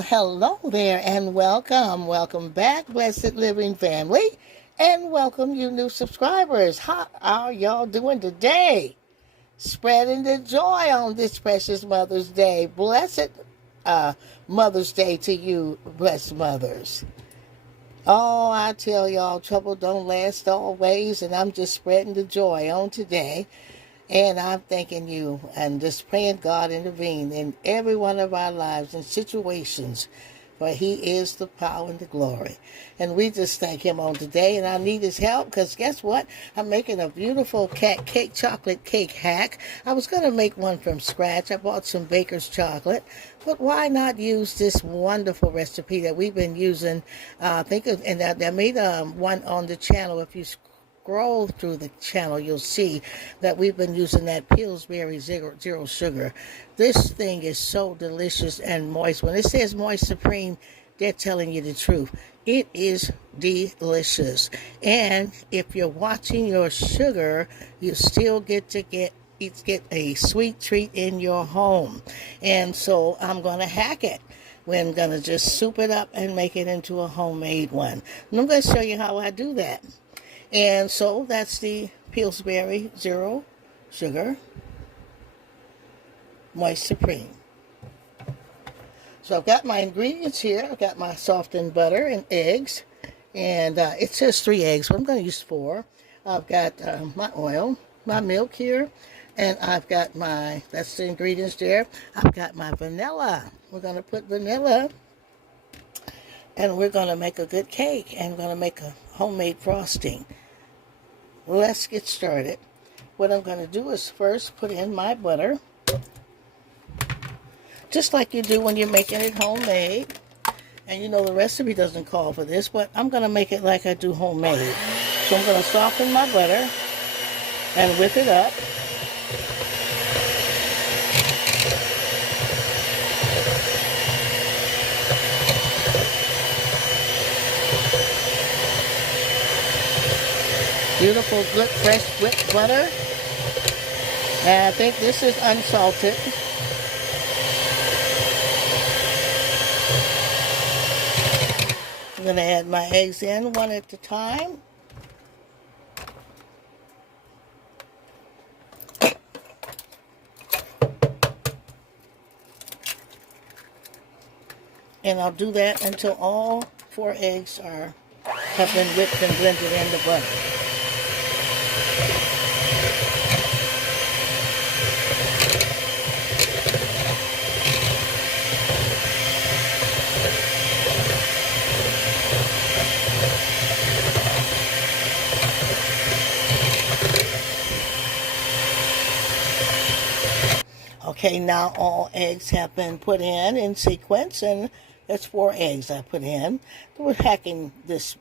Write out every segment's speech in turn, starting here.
Well, hello there and welcome. Welcome back, Blessed Living family, and welcome you new subscribers. How are y'all doing today? Spreading the joy on this precious Mother's Day. Blessed Mother's Day to you, blessed mothers. Oh, I tell y'all, trouble don't last always, and I'm just spreading the joy on today. And I'm thanking you and just praying God intervene in every one of our lives and situations, for He is the power and the glory. And we just thank Him on today. And I need His help because guess what? I'm making a beautiful chocolate cake hack. I was going to make one from scratch. I bought some baker's chocolate. But why not use this wonderful recipe that we've been using? I made one on the channel. If you scroll through the channel, you'll see that we've been using that Pillsbury zero sugar. This thing is so delicious and moist. When it says moist supreme, they're telling you the truth. It is delicious. And if you're watching your sugar, you still get a sweet treat in your home. And so I'm going to hack it. We're going to just soup it up and make it into a homemade one. And I'm going to show you how I do that. And so that's the Pillsbury Zero Sugar Moist Supreme. So I've got my ingredients here. I've got my softened butter and eggs. And it says 3 eggs, but I'm going to use 4. I've got my oil, my milk here. And I've got that's the ingredients there. I've got my vanilla. We're going to put vanilla. And we're going to make a good cake. And we're going to make a homemade frosting. Let's get started. What I'm going to do is first put in my butter, just like you do when you're making it homemade. And you know the recipe doesn't call for this, but I'm going to make it like I do homemade. So I'm going to soften my butter and whip it up. Beautiful, good, fresh whipped butter. And I think this is unsalted. I'm going to add my eggs in one at a time. And I'll do that until all 4 eggs have been whipped and blended in the butter. Okay, now all eggs have been put in sequence, and that's 4 eggs I put in. We're hacking this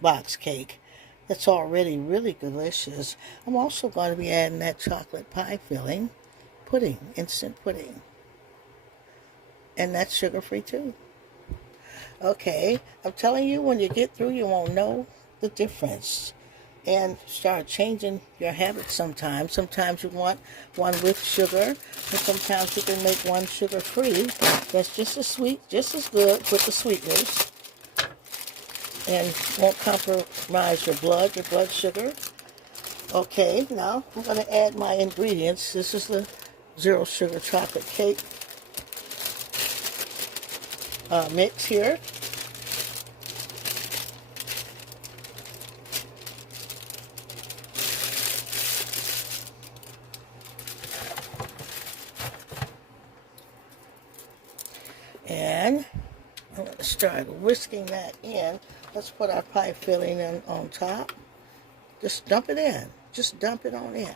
box cake. That's already really delicious. I'm also going to be adding that chocolate pie filling, pudding, instant pudding. And that's sugar-free too. Okay, I'm telling you, when you get through, you won't know the difference. And start changing your habits sometimes. Sometimes you want one with sugar, and sometimes you can make one sugar-free. That's just as sweet, just as good with the sweeteners, and won't compromise your blood sugar. Okay, now I'm going to add my ingredients. This is the zero sugar chocolate cake mix here. And I'm going to start whisking that in. Let's put our pie filling in on top. Just dump it in. Just dump it on in.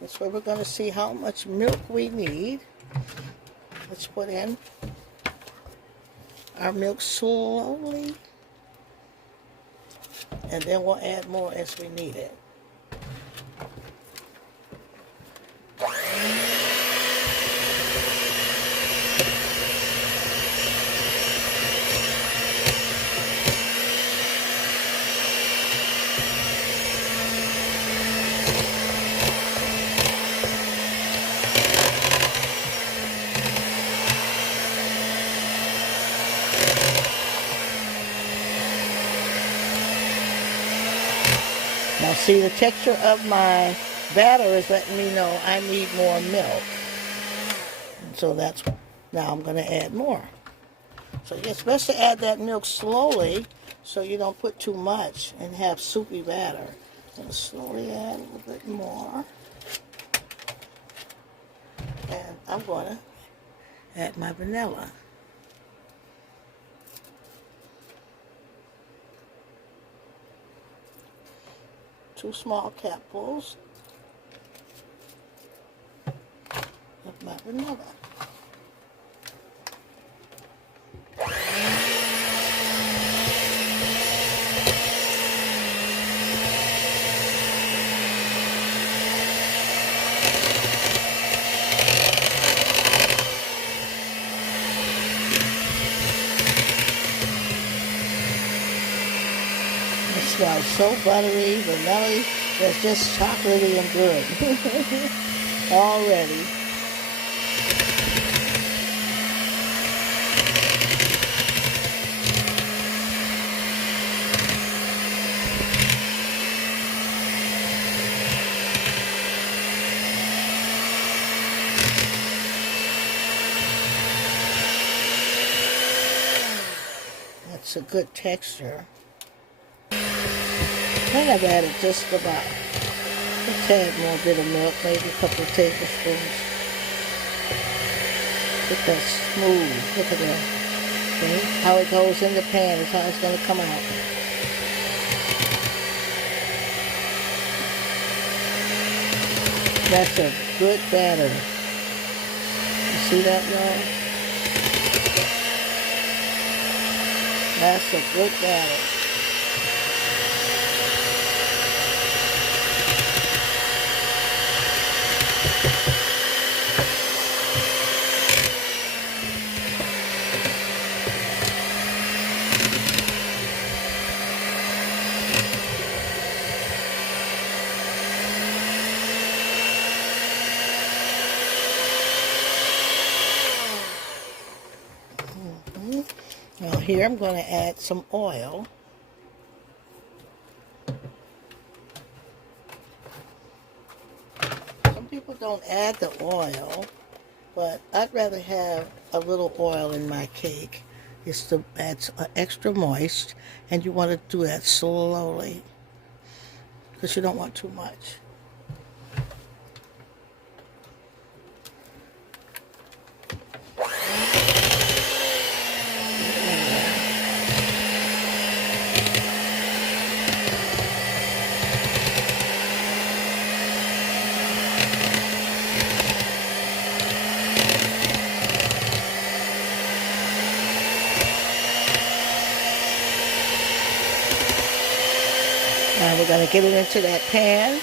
That's where we're going to see how much milk we need. Let's put in our milk slowly. And then we'll add more as we need it. Now see, the texture of my batter is letting me know I need more milk. And so that's, now I'm going to add more. So it's best to add that milk slowly so you don't put too much and have soupy batter. I'm going to slowly add a little bit more. And I'm going to add my vanilla. Two small capfuls of my vanilla. It smells so buttery, vanilla-y, it's just chocolatey and good already. That's a good texture. I think I've added just about a tad more bit of milk, maybe a couple of tablespoons. Get that smooth. Look at that. See? How it goes in the pan is how it's going to come out. That's a good batter. You see that, y'all? That's a good batter. Now here I'm going to add some oil. Some people don't add the oil, but I'd rather have a little oil in my cake. It's extra moist, and you want to do that slowly because you don't want too much. Now we're going to get it into that pan.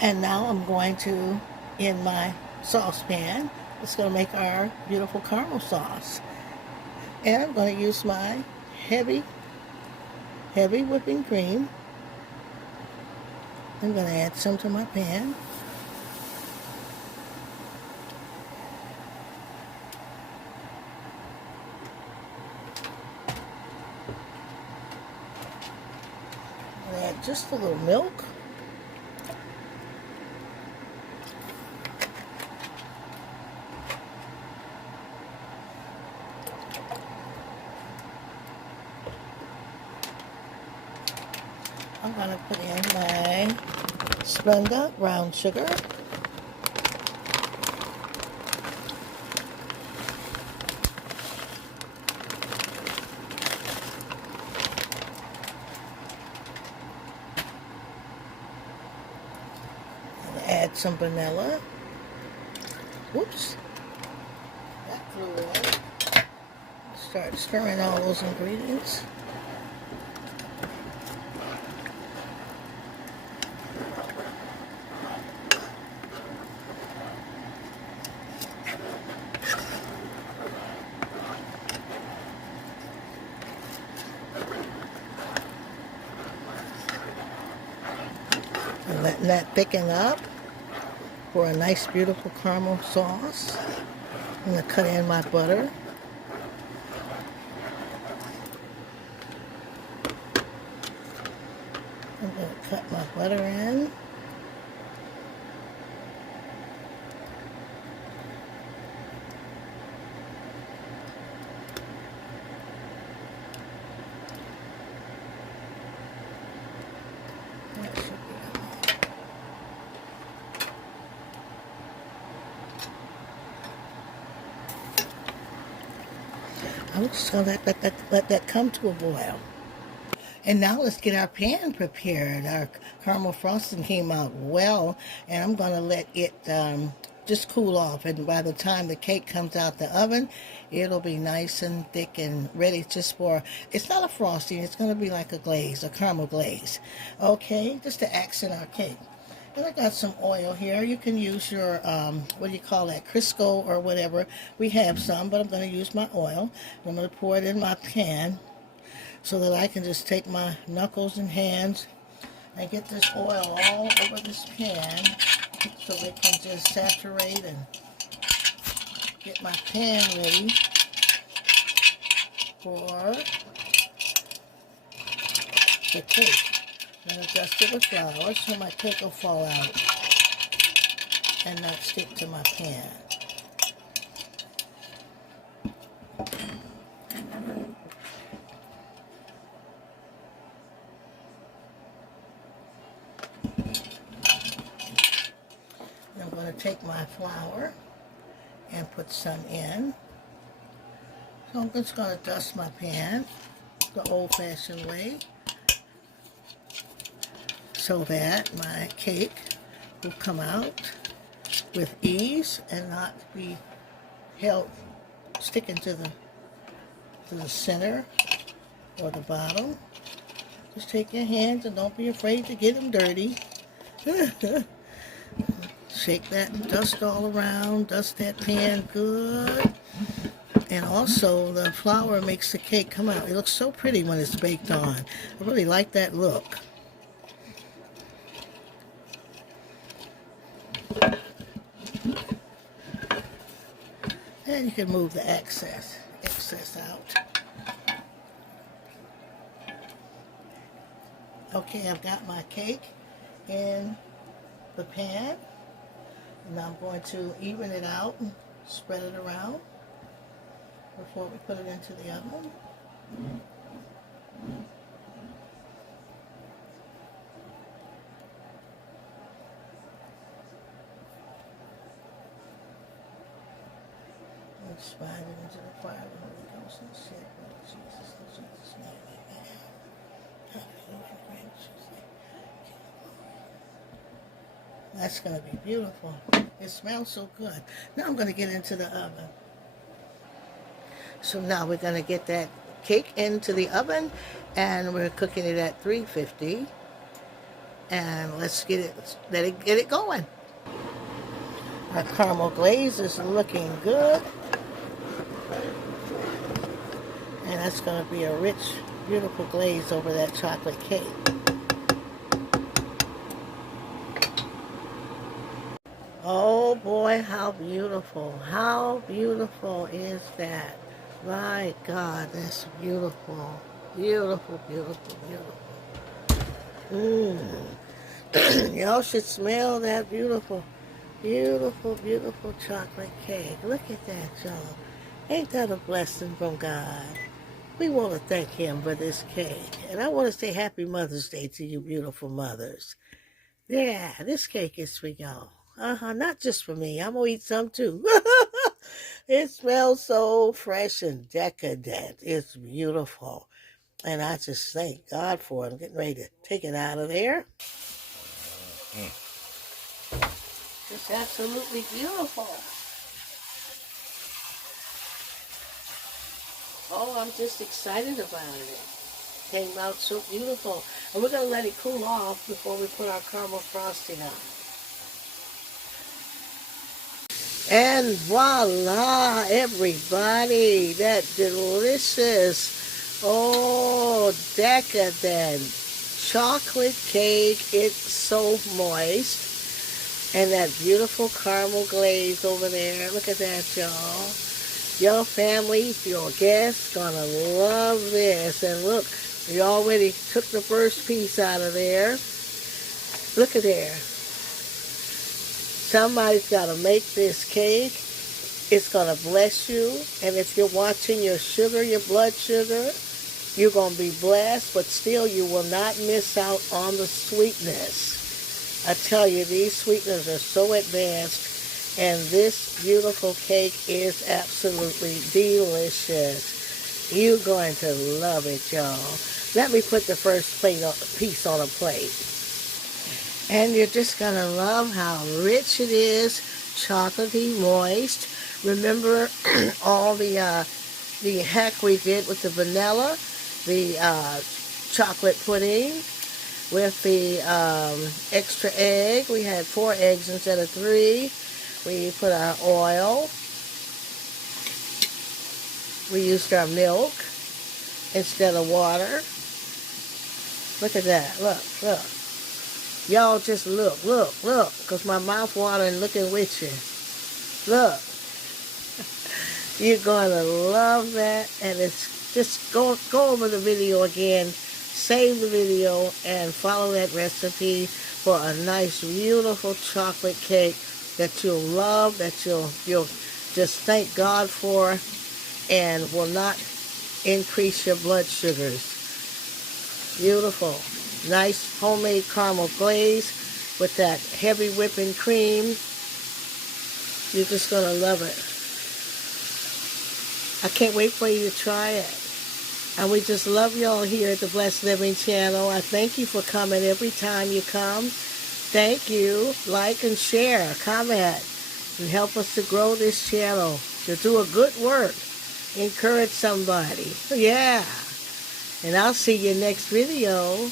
And now I'm going to, in my saucepan, it's going to make our beautiful caramel sauce. And I'm going to use my heavy whipping cream. I'm going to add some to my pan. Add just a little milk. I'm going to put in my Splenda brown sugar. Add some vanilla. Whoops. That flew away. Start stirring all those ingredients. And letting that thicken up for a nice, beautiful caramel sauce. I'm going to cut in my butter. I'm going to cut my butter in. I'm just going to let that come to a boil. And now let's get our pan prepared. Our caramel frosting came out well, and I'm going to let it just cool off. And by the time the cake comes out the oven, it'll be nice and thick and ready just for, it's not a frosting, it's going to be like a glaze, a caramel glaze. Okay, just to accent our cake. And I got some oil here. You can use your, what do you call that, Crisco or whatever. We have some, but I'm going to use my oil. I'm going to pour it in my pan so that I can just take my knuckles and hands and get this oil all over this pan so it can just saturate and get my pan ready for the cake. I'm going to dust it with flour so my cake will fall out and not stick to my pan. I'm going to take my flour and put some in. So I'm just going to dust my pan the old-fashioned way so that my cake will come out with ease and not be held sticking to the center or the bottom. Just take your hands and don't be afraid to get them dirty. Shake that dust all around, dust that pan good. And also the flour makes the cake come out. It looks so pretty when it's baked on. I really like that look. And you can move the excess out. Okay, I've got my cake in the pan. And I'm going to even it out and spread it around before we put it into the oven. And slide it into the fire of the Holy Ghost and say, Lord Jesus, in Jesus' name, amen. Hallelujah, great Jesus. That's going to be beautiful. It smells so good. Now I'm going to get into the oven. So now we're going to get that cake into the oven, and we're cooking it at 350. And let's get it going. Our caramel glaze is looking good. And that's going to be a rich, beautiful glaze over that chocolate cake. Oh boy, how beautiful. How beautiful is that? My God, that's beautiful. Beautiful, beautiful, beautiful. Y'all should smell that beautiful, beautiful, beautiful chocolate cake. Look at that, y'all. Ain't that a blessing from God? We want to thank Him for this cake. And I want to say Happy Mother's Day to you beautiful mothers. Yeah, this cake is for y'all. Not just for me. I'm going to eat some too. It smells so fresh and decadent. It's beautiful. And I just thank God for it. I'm getting ready to take it out of there. It's absolutely beautiful. Oh, I'm just excited about it. Came out so beautiful. And we're going to let it cool off before we put our caramel frosting on. And voila, everybody, that delicious, oh, decadent chocolate cake. It's so moist. And that beautiful caramel glaze over there. Look at that, y'all. Your family, your guests, gonna love this. And look, You already took the first piece out of there. Look at there. Somebody's got to make this cake. It's going to bless you. And if you're watching your sugar, your blood sugar, you're going to be blessed. But still, you will not miss out on the sweetness. I tell you, these sweeteners are so advanced. And this beautiful cake is absolutely delicious. You're going to love it, y'all. Let me put the first piece on a plate. And you're just going to love how rich it is, chocolatey, moist. Remember all the heck we did with the vanilla, the chocolate pudding with the extra egg. We had 4 eggs instead of 3. We put our oil. We used our milk instead of water. Look at that. Look, look. Y'all just look, because my mouth watering looking with you. Look. You're going to love that, and it's just go over the video again, save the video, and follow that recipe for a nice, beautiful chocolate cake that you'll love, that you'll just thank God for, and will not increase your blood sugars. Beautiful. Nice homemade caramel glaze with that heavy whipping cream. You're just going to love it. I can't wait for you to try it. And we just love y'all here at the Blessed Living channel. I thank you for coming every time you come. Thank you. Like and share, comment, and help us to grow this channel. To do a good work. Encourage somebody. Yeah. And I'll see you next video.